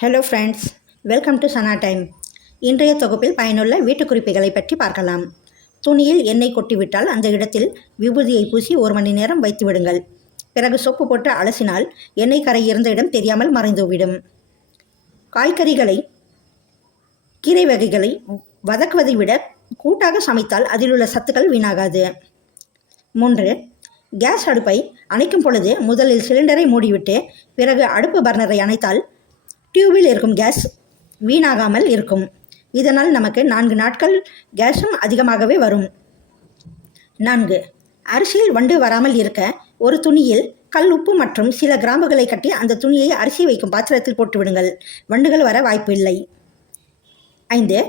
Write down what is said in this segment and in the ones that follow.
Hello friends, welcome to Sana time. இன்றைய தொகுப்பில் பயனுள்ள வீட்டுக் குறிப்புகளை பற்றி பார்க்கலாம். துணியில் எண்ணெய் கொட்டிவிட்டால் அந்த இடத்தில் விபூதியை பூசி 1 மணி நேரம் வைத்து விடுங்கள். பிறகு சோப்பு போட்டு அலசினால் எண்ணெய் கரை இருந்த இடம் தெரியாமல் மறைந்துவிடும். காய்கறிகளை, கீரை வகைகளை வதக்குவதை விட கூட்டாக சமைத்தால் அதில் உள்ள சத்துக்கள் வீணாகாது. 3. கேஸ் அடுப்பை அணைக்கும் பொழுது முதலில் சிலிண்டரை மூடிவிட்டு பிறகு அடுப்பு பர்னரை அணைத்தால் டியூபில் இருக்கும் கேஸ் வீணாகாமல் இருக்கும். இதனால் நமக்கு 4 நாட்கள் கேஸும் அதிகமாகவே வரும். 4. அரிசியில் வண்டு வராமல் இருக்க ஒரு துணியில் கல் உப்பு மற்றும் சில கிராம்புகளை கட்டி அந்த துணியை அரிசி வைக்கும் பாத்திரத்தில் போட்டுவிடுங்கள். வண்டுகள் வர வாய்ப்பு இல்லை. 5.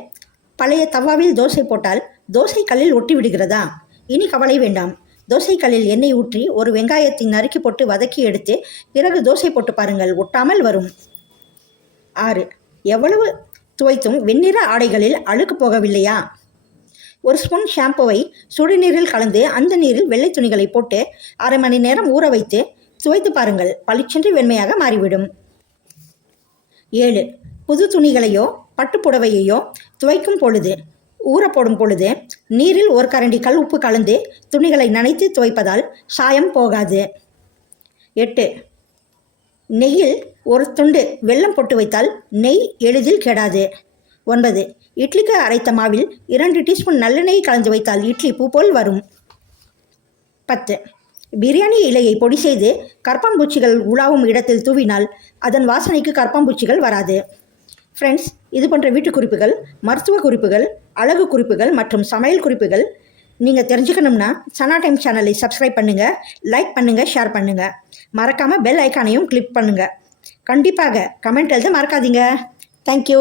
பழைய தவாவில் தோசை போட்டால் தோசை கல்லில் ஒட்டி விடுகிறதா? இனி கவலை வேண்டாம். தோசை கல்லில் எண்ணெய் ஊற்றி ஒரு வெங்காயத்தை நறுக்கி போட்டு வதக்கி எடுத்து பிறகு தோசை போட்டு பாருங்கள், ஒட்டாமல் வரும். 6. எவ்வளவு துவைத்தும் வெண்ணிற ஆடைகளில் அழுக்கு போகவில்லையா? ஒரு ஸ்பூன் ஷாம்புவை சுடுநீரில் கலந்து அந்த நீரில் வெள்ளை துணிகளை போட்டு 1/2 மணி நேரம் ஊற வைத்து துவைத்து பாருங்கள், பளிச்சென்று வெண்மையாக மாறிவிடும். 7. புது துணிகளையோ பட்டுப்புடவையையோ துவைக்கும் பொழுது ஊற போடும் பொழுது நீரில் 1 கரண்டி கல் உப்பு கலந்து துணிகளை நனைத்து துவைப்பதால் சாயம் போகாது. 8. நெய்யில் 1 துண்டு வெல்லம் போட்டு வைத்தால் நெய் எளிதில் கெடாது. 9. இட்லிக்கு அரைத்த மாவில் 2 டீஸ்பூன் நல்லெண்ணெய் கலந்து வைத்தால் இட்லி பூ போல் வரும். 10. பிரியாணி இலையை பொடி செய்து கரப்பான்பூச்சிகள் உலாவும் இடத்தில் தூவினால் அதன் வாசனைக்கு கரப்பான்பூச்சிகள் வராது. ஃப்ரெண்ட்ஸ், இது போன்ற வீட்டு குறிப்புகள், மருத்துவ குறிப்புகள், அழகு குறிப்புகள் மற்றும் சமையல் குறிப்புகள் நீங்கள் தெரிஞ்சுக்கணும்னா சனா டைம் சேனலை சப்ஸ்கிரைப் பண்ணுங்கள், லைக் பண்ணுங்கள், ஷேர் பண்ணுங்கள். மறக்காமல் பெல் ஐக்கானையும் கிளிக் பண்ணுங்கள். கண்டிப்பாக கமெண்ட் எழுத மறக்காதீங்க. தேங்க்யூ.